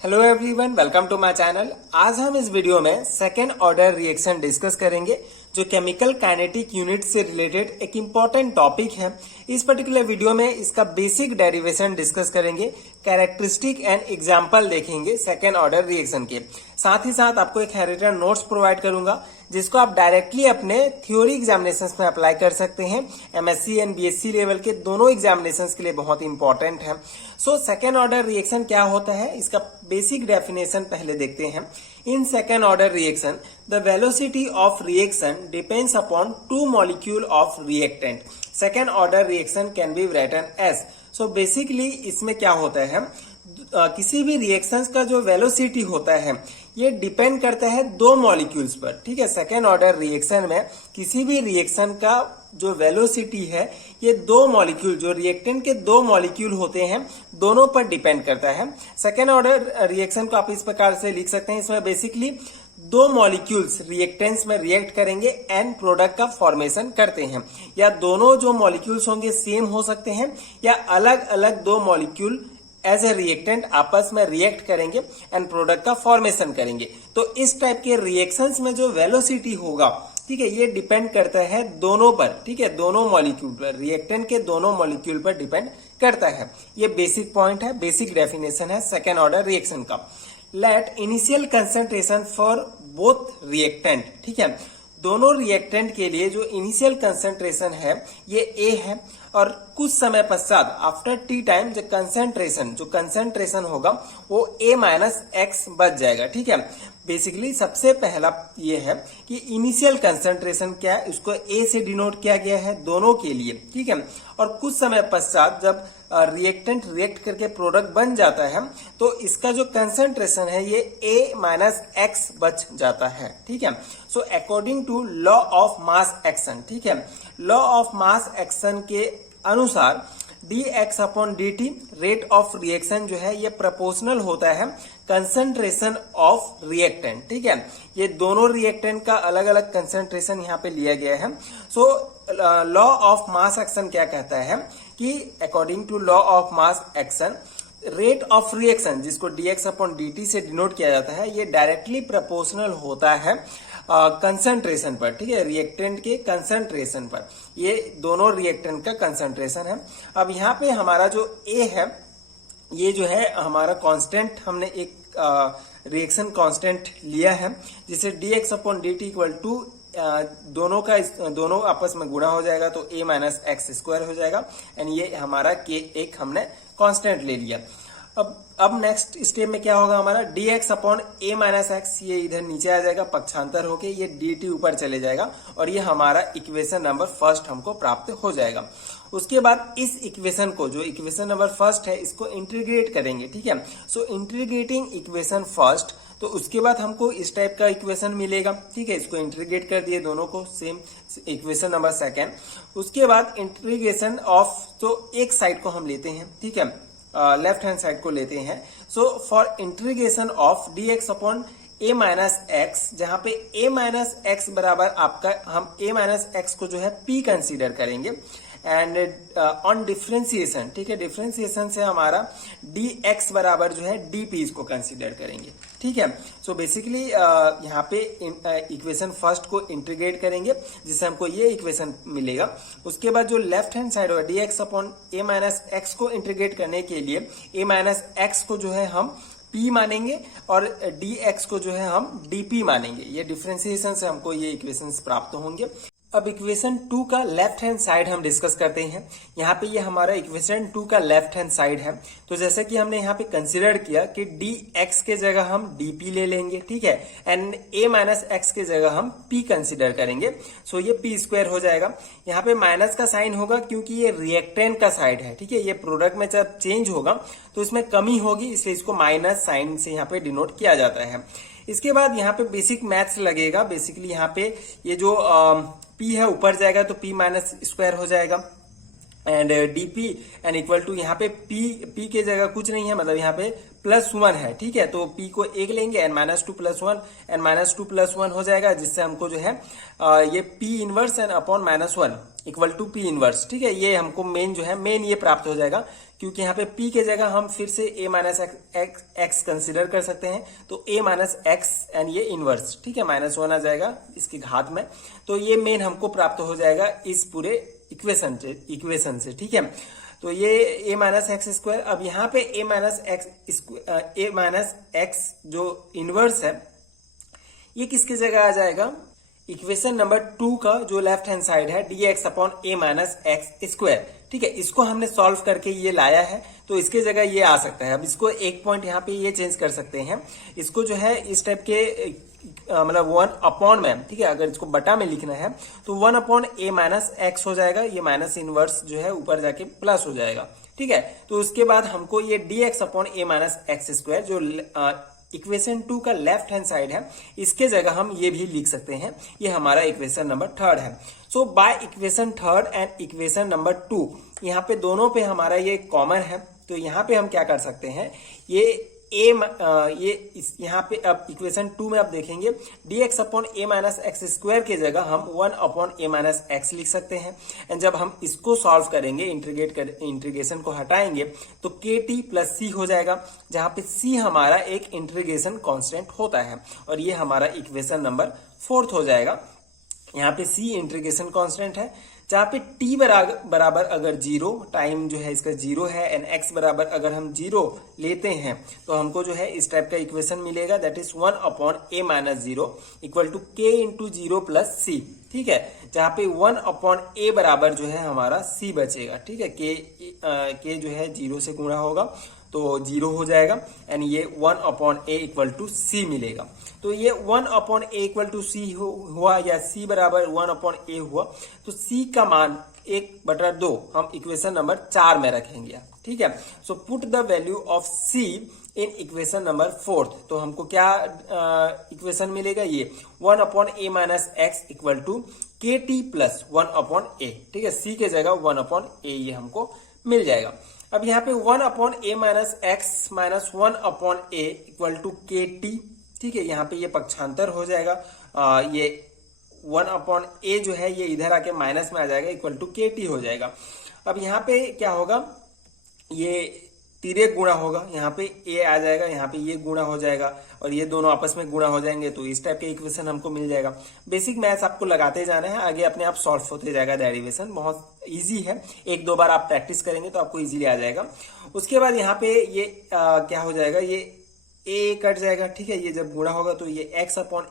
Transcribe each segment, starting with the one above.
Hello everyone, welcome to my channel. आज हम इस वीडियो में सेकेंड ऑर्डर रिएक्शन डिस्कस करेंगे जो केमिकल काइनेटिक यूनिट से रिलेटेड एक इम्पॉर्टेंट टॉपिक है। इस पर्टिकुलर वीडियो में इसका बेसिक डेरिवेशन डिस्कस करेंगे, कैरेक्टरिस्टिक एंड एग्जाम्पल देखेंगे सेकेंड ऑर्डर रिएक्शन के। साथ ही साथ आपको एक हैंडरिटन नोट्स प्रोवाइड करूंगा जिसको आप डायरेक्टली अपने थ्योरी एग्जामिनेशंस में अप्लाई कर सकते हैं। एमएससी एंड बीएससी लेवल के दोनों एग्जामिनेशंस के लिए बहुत इंपॉर्टेंट है। सो सेकेंड ऑर्डर रिएक्शन क्या होता है, इसका बेसिक डेफिनेशन पहले देखते हैं। In second order reaction the velocity of reaction depends upon two molecule of reactant. Second order reaction can be written as. So basically इसमें क्या होता है, किसी भी रिएक्शंस का जो वेलोसिटी होता है ये डिपेंड करता है दो मॉलिक्यूल्स पर। ठीक है, सेकेंड ऑर्डर रिएक्शन में किसी भी रिएक्शन का जो वेलोसिटी है ये दो मॉलिक्यूल, जो रिएक्टेंट के दो मॉलिक्यूल होते हैं, दोनों पर डिपेंड करता है। सेकेंड ऑर्डर रिएक्शन को आप इस प्रकार से लिख सकते हैं, इसमें बेसिकली दो मॉलिक्यूल्स रिएक्टेंट्स में रिएक्ट करेंगे एंड प्रोडक्ट का फॉर्मेशन करते हैं। या दोनों जो मॉलिक्यूल्स होंगे सेम हो सकते हैं या अलग अलग दो मॉलिक्यूल एज ए रिएक्टेंट आपस में रिएक्ट करेंगे एंड प्रोडक्ट का फॉर्मेशन करेंगे। तो इस टाइप के रिएक्शंस में जो वेलोसिटी होगा, ठीक है, ये डिपेंड करता है दोनों पर। ठीक है, दोनों मॉलिक्यूल पर, रिएक्टेंट के दोनों मॉलिक्यूल पर डिपेंड करता है। ये बेसिक पॉइंट है, बेसिक डेफिनेशन है सेकेंड ऑर्डर रिएक्शन का। Let initial concentration for both reactant, ठीक है, दोनों रिएक्टेंट के लिए जो इनिशियल कंसंट्रेशन है ये ए है और कुछ समय पश्चात आफ्टर टी टाइम जो कंसंट्रेशन होगा वो ए माइनस एक्स बच जाएगा। ठीक है, बेसिकली सबसे पहला ये है कि इनिशियल कंसंट्रेशन क्या है, उसको ए से डिनोट किया गया है दोनों के लिए। ठीक है, और कुछ समय पश्चात जब रिएक्टेंट रिएक्ट करके प्रोडक्ट बन जाता है तो इसका जो कंसंट्रेशन है ये ए माइनस एक्स बच जाता है। ठीक है, so according to law of mass action, ठीक है, लॉ ऑफ मास एक्शन के अनुसार dx upon dt rate of reaction जो है ये प्रोपोर्शनल होता है कंसंट्रेशन ऑफ रिएक्टेंट। ठीक है, ये दोनों रिएक्टेंट का अलग अलग कंसंट्रेशन यहाँ पे लिया गया है। So law of mass action क्या कहता है कि according to law of mass action rate of reaction, जिसको dx अपॉन dt से डिनोट किया जाता है, ये डायरेक्टली प्रोपोर्शनल होता है कंसंट्रेशन पर। ठीक है, रिएक्टेंट के कंसंट्रेशन पर, ये दोनों रिएक्टेंट का कंसंट्रेशन है। अब यहाँ पे हमारा जो ए है ये जो है हमारा कांस्टेंट, हमने एक रिएक्शन कांस्टेंट लिया है जिसे dx upon dt equal to दोनों आपस में गुणा हो जाएगा तो a माइनस एक्स स्क्वायर हो जाएगा एंड ये हमारा k एक हमने कांस्टेंट ले लिया। अब नेक्स्ट स्टेप में क्या होगा, हमारा dx upon a minus x, ये इधर नीचे आ जाएगा पक्षांतर होके, ये dt ऊपर चले जाएगा और ये हमारा इक्वेशन नंबर फर्स्ट हमको प्राप्त हो जाएगा। उसके बाद इस इक्वेशन को, जो इक्वेशन नंबर फर्स्ट है, इसको इंटीग्रेट करेंगे। ठीक है, सो इंटीग्रेटिंग इक्वेशन फर्स्ट, तो उसके बाद हमको इस टाइप का इक्वेशन मिलेगा। ठीक है, इसको इंटीग्रेट कर दिए दोनों को, सेम इक्वेशन नंबर सेकेंड। उसके बाद इंटीग्रेशन ऑफ, तो एक साइड को हम लेते हैं, ठीक है, लेफ्ट हैंड साइड को लेते हैं। So for integration of dx upon a minus x, जहां पे a माइनस एक्स बराबर आपका, हम a माइनस एक्स को जो है p कंसीडर करेंगे एंड ऑन डिफ्रेंसिएशन, ठीक है, डिफ्रेंसिएशन से हमारा dx बराबर जो है dp इसको कंसीडर करेंगे। ठीक है, सो बेसिकली यहाँ पे इक्वेशन फर्स्ट को इंटीग्रेट करेंगे जिससे हमको ये इक्वेशन मिलेगा। उसके बाद जो लेफ्ट हैंड साइड होगा dx upon a minus x को इंटीग्रेट करने के लिए a माइनस एक्स को जो है हम p मानेंगे और dx को जो है हम dp मानेंगे। ये डिफ्रेंसिएशन से हमको ये इक्वेशंस प्राप्त होंगे। अब इक्वेशन 2 का लेफ्ट हैंड साइड हम डिस्कस करते हैं। यहाँ पे ये हमारा इक्वेशन 2 का लेफ्ट हैंड साइड है। तो जैसे कि हमने यहाँ पे कंसीडर किया कि dx के जगह हम dp ले लेंगे, ठीक है, एंड a माइनस एक्स के जगह हम p कंसीडर करेंगे। सो ये p स्क्वायर हो जाएगा। यहाँ पे माइनस का साइन होगा क्योंकि ये रिएक्टेंट का साइड है। ठीक है, ये प्रोडक्ट में जब चेंज होगा तो इसमें कमी होगी, इसलिए इसको माइनस साइन से यहाँ पे डिनोट किया जाता है। इसके बाद यहाँ पे बेसिक मैथ्स लगेगा। बेसिकली यहाँ पे ये जो p है ऊपर जाएगा तो p माइनस स्क्वायर हो जाएगा and dp and equal to, यहाँ पे p के जगह कुछ नहीं है, मतलब यहाँ पे +1 है। ठीक है, तो p को 1 लेंगे एंड -2 +1 एंड -2 +1 हो जाएगा, जिससे हमको जो है ये p inverse and upon -1 equal to p inverse. ठीक है, ये हमको मेन जो है, मेन ये प्राप्त हो जाएगा क्योंकि यहाँ पे P के जगह हम फिर से A माइनस एक्स कंसिडर कर सकते हैं, तो A माइनस एक्स एंड ये इनवर्स, ठीक है, -1 आ जाएगा इसकी घात में। तो ये मेन हमको प्राप्त हो जाएगा इस पूरे इक्वेशन से, ठीक है। तो ये A माइनस एक्स स्क्वायर, अब यहाँ पे A माइनस एक्स जो इनवर्स है ये किसकी जगह आ जाएगा, इक्वेशन नंबर 2 का जो लेफ्ट हैंड साइड है dx upon A minus x square, ठीक है। इसको हमने सॉल्व करके ये लाया है, तो इसके जगह ये आ सकता है। अब इसको एक पॉइंट यहाँ पे ये चेंज कर सकते हैं, इसको जो है इस टाइप के मतलब 1 अपॉन में, ठीक है, अगर इसको बटा में लिखना है तो 1 अपॉन A माइनस एक्स हो जाएगा, ये माइनस इनवर्स जो है ऊपर जाके प्लस हो जाएगा, ठीक है। तो उसके बाद हमको ये dx upon A minus x square जो इक्वेशन 2 का लेफ्ट हैंड साइड है, इसके जगह हम ये भी लिख सकते हैं, ये हमारा इक्वेशन नंबर 3 है। So by equation 3 and equation number 2, यहाँ पे दोनों पे हमारा ये कॉमन है, तो यहाँ पे हम क्या कर सकते हैं, ये यहाँ पे अब इक्वेशन 2 में आप देखेंगे dx upon A minus x square के जगह हम 1 अपॉन A माइनस एक्स लिख सकते हैं। एंड जब हम इसको सॉल्व करेंगे, इंटीग्रेशन को हटाएंगे तो kt प्लस c हो जाएगा, जहां पे c हमारा एक इंटीग्रेशन कांस्टेंट होता है, और ये हमारा इक्वेशन नंबर 4 हो जाएगा। यहाँ पे c इंटीग्रेशन कांस्टेंट है, जहां पे t बराबर अगर 0, टाइम जो है इसका 0 है, एंड x बराबर अगर हम 0 लेते हैं तो हमको जो है इस टाइप का इक्वेशन मिलेगा, that is 1 upon A minus 0 equal to k into 0 plus c, ठीक है। जहां पे 1 अपॉन A बराबर जो है हमारा c बचेगा, ठीक है, k जो है 0 से गुणा होगा तो 0 हो जाएगा, एंड ये 1 upon A equal to c मिलेगा। तो ये 1 upon A equal to c हुआ, या c बराबर 1 अपॉन A हुआ, तो c का मान 1/2 हम इक्वेशन नंबर 4 में रखेंगे, ठीक है। So put the value of c in equation number 4, तो हमको क्या इक्वेशन मिलेगा, ये 1 upon A minus x equal to kt plus 1 upon A, ठीक है, c के जगह 1 अपॉन A ये हमको मिल जाएगा। अब यहाँ पे 1 upon A minus x minus 1 upon A equal to kt, ठीक है, यहाँ पे ये पक्षांतर हो जाएगा, ये 1 अपॉन A जो है ये इधर आके माइनस में आ जाएगा, इक्वल टू kt हो जाएगा। अब यहाँ पे क्या होगा, ये तिर्यक गुणा होगा, यहाँ पे A आ जाएगा, यहाँ पे ये गुणा हो जाएगा, और ये दोनों आपस में गुणा हो जाएंगे, तो इस टाइप के इक्वेशन हमको मिल जाएगा। बेसिक मैथ्स आपको लगाते जाना है, आगे अपने आप सॉल्व होते जाएगा डेरिवेशन, बहुत इजी है, 1-2 बार आप प्रैक्टिस करेंगे तो आपको इजीली आ जाएगा। उसके बाद यहाँ पे ये क्या हो जाएगा, ये A कट जाएगा, ठीक है, ये जब गुणा होगा तो ये x upon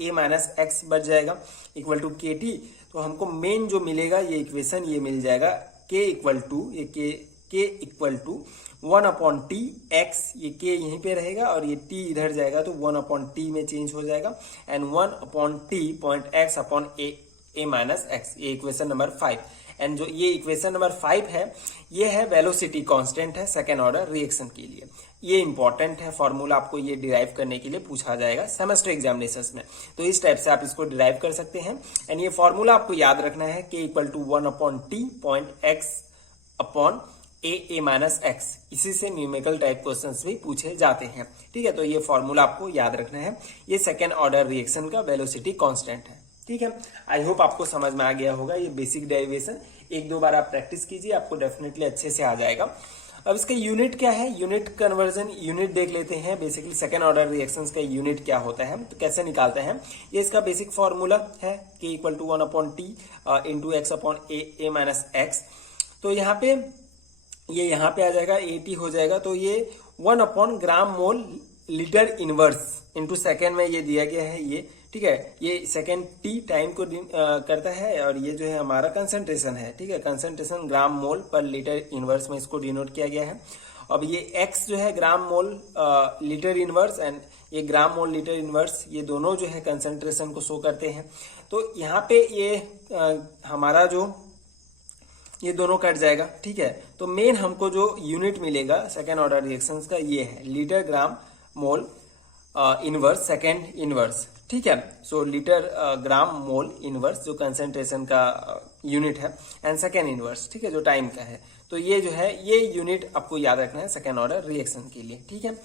A minus x बच जाएगा इक्वल टू kt। तो हमको मेन जो मिलेगा ये इक्वेशन ये मिल जाएगा k इक्वल टू, ये k equal to 1 upon t x, ये k यहीं पे रहेगा और ये t इधर जाएगा तो 1 अपॉन टी में चेंज हो जाएगा, and 1 upon t point x upon a minus x, ये इक्वेशन नंबर 5। एंड जो ये इक्वेशन नंबर 5 है, ये है वेलोसिटी कांस्टेंट है सेकेंड ऑर्डर रिएक्शन के लिए। ये इंपॉर्टेंट है फॉर्मूला, आपको ये डिराइव करने के लिए पूछा जाएगा सेमेस्टर एग्जामिनेशंस में, तो इस टाइप से आप इसको डिराइव कर सकते हैं। एंड ये फॉर्मूला आपको याद रखना है, k equal to 1 upon t point x upon a minus x, इसी से न्यूमेरिकल टाइप क्वेश्चंस भी पूछे जाते हैं, ठीक है। तो ये फॉर्मूला आपको याद रखना है, ये सेकेंड ऑर्डर रिएक्शन का वेलोसिटी कांस्टेंट है, ठीक है। आई होप आपको समझ में आ गया होगा, ये बेसिक डेरिवेशन 1-2 बार आप प्रैक्टिस कीजिए, आपको डेफिनेटली अच्छे से आ जाएगा। अब इसका यूनिट क्या है, यूनिट कन्वर्जन यूनिट देख लेते हैं। बेसिकली सेकेंड ऑर्डर रिएक्शंस का यूनिट क्या होता है, तो कैसे निकालते हैं, ये इसका बेसिक फॉर्मूला है, k equal to 1 upon t into x upon a minus x. तो यहाँ पे ये यहाँ पे आ जाएगा, AT हो जाएगा, तो ये 1 upon gram mole litre inverse into second में ये दिया गया है, ये ठीक है, ये सेकेंड टी टाइम को करता है, और ये जो है हमारा कंसंट्रेशन है, ठीक है, कंसंट्रेशन ग्राम मोल पर लीटर इनवर्स में इसको डिनोट किया गया है। अब ये x जो है ग्राम मोल लीटर इनवर्स, एंड ये ग्राम मोल लीटर इनवर्स, ये दोनों जो है कंसंट्रेशन को शो करते हैं। तो यहाँ पे ये हमारा जो ये दोनों कट जाएगा, ठीक है। तो मेन हमको जो यूनिट मिलेगा सेकेंड ऑर्डर रिएक्शंस का ये है लीटर ग्राम मोल इनवर्स सेकेंड इनवर्स, ठीक है। सो लीटर ग्राम मोल इनवर्स जो कंसंट्रेशन का यूनिट है, एंड सेकेंड इनवर्स, ठीक है, जो टाइम का है। तो ये जो है ये यूनिट आपको याद रखना है सेकेंड ऑर्डर रिएक्शन के लिए, ठीक है।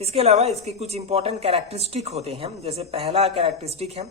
इसके अलावा इसके कुछ इंपॉर्टेंट कैरेक्टरिस्टिक होते हैं, जैसे पहला कैरेक्टरिस्टिक है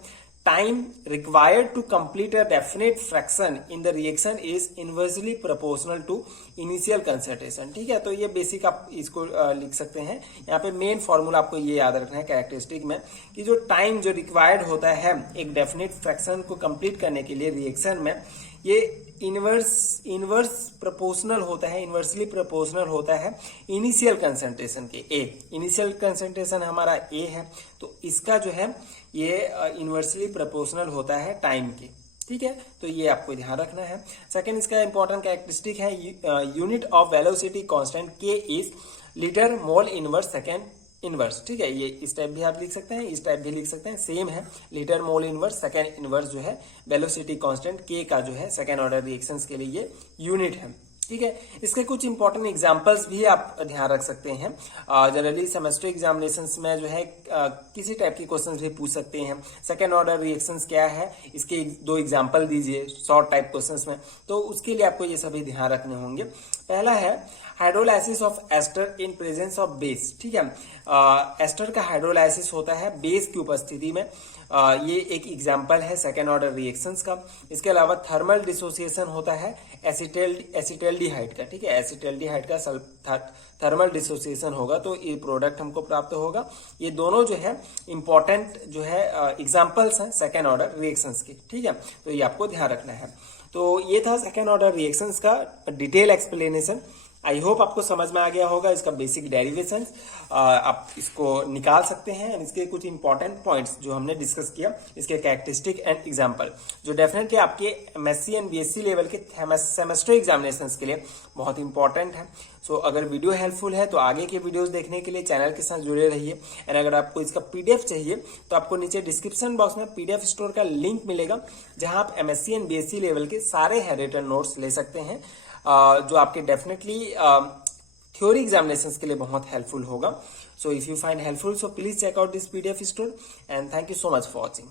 time required to complete a definite fraction in the reaction is inversely proportional to initial concentration। ठीक है, तो ये बेसिक आप इसको लिख सकते हैं। यहाँ पे मेन फॉर्मूला आपको ये याद रखना है कैरेक्टरिस्टिक में कि जो टाइम जो रिक्वायर्ड होता है एक डेफिनेट फ्रैक्शन को कंप्लीट करने के लिए रिएक्शन में, ये इनवर्स प्रोपोर्शनल होता है, इनवर्सली प्रोपोर्शनल होता है इनिशियल कंसंट्रेशन के। ए इनिशियल कंसंट्रेशन हमारा ए है, तो इसका जो है ये इनवर्सली प्रोपोर्शनल होता है टाइम के। ठीक है, तो ये आपको ध्यान रखना है। सेकंड इसका इंपॉर्टेंट कैरेक्टरिस्टिक है यूनिट ऑफ वेलोसिटी कांस्टेंट के is litre mole inverse second inverse. ठीक है, ये इस टाइप भी आप लिख सकते हैं, इस टाइप भी लिख सकते हैं, सेम है। Litre mole inverse second inverse जो है वेलोसिटी कांस्टेंट के का जो है सेकेंड ऑर्डर रिएक्शंस के लिए ये यूनिट है। ठीक है, इसके कुछ इंपॉर्टेंट एग्जांपल्स भी आप ध्यान रख सकते हैं। जनरली सेमेस्टर एग्जामिनेशंस में जो है किसी टाइप के क्वेश्चंस भी पूछ सकते हैं। सेकेंड ऑर्डर रिएक्शंस क्या है, इसके 2 एग्जांपल दीजिए शॉर्ट टाइप क्वेश्चंस में, तो उसके लिए आपको ये सभी ध्यान रखने होंगे। पहला है hydrolysis of ester in presence of base. ठीक है, एस्टर का हाइड्रोलाइसिस होता है बेस की उपस्थिति में। ये एक एग्जांपल है सेकेंड ऑर्डर रिएक्शंस का। इसके अलावा थर्मल डिसोसिएशन होता है एसिटल्डिहाइड का। ठीक है, एसिटल्डिहाइड का थर्मल डिसोसिएशन होगा तो ये प्रोडक्ट हमको प्राप्त होगा। ये दोनों जो है इंपॉर्टेंट जो है एग्जांपल्स हैं सेकेंड ऑर्डर रिएक्शंस के। ठीक है, तो ये आपको ध्यान रखना है। तो ये था सेकेंड ऑर्डर रिएक्शंस का डिटेल एक्सप्लेनेशन। आई होप आपको समझ में आ गया होगा इसका बेसिक डेरिवेशंस। आप इसको निकाल सकते हैं। इसके कुछ इंपॉर्टेंट पॉइंट्स जो हमने डिस्कस किया, इसके कैरेक्टरिस्टिक एंड एग्जांपल, जो डेफिनेटली आपके एमएससी एंड बीएससी लेवल के सेमेस्टर एग्जामिनेशंस के लिए बहुत इंपॉर्टेंट है। सो अगर वीडियो हेल्पफुल है तो आगे के वीडियोस देखने के लिए चैनल के साथ जुड़े रहिए। एंड अगर आपको इसका पीडीएफ चाहिए तो आपको नीचे डिस्क्रिप्शन बॉक्स में पीडीएफ स्टोर का लिंक मिलेगा, जहां आप एमएससी एंड बीएससी लेवल के सारे रिटन नोट्स ले सकते हैं, जो आपके डेफिनेटली थ्योरी एग्जामिनेशंस के लिए बहुत हेल्पफुल होगा। So if you find helpful, so please check out this PDF store and thank you so much for watching.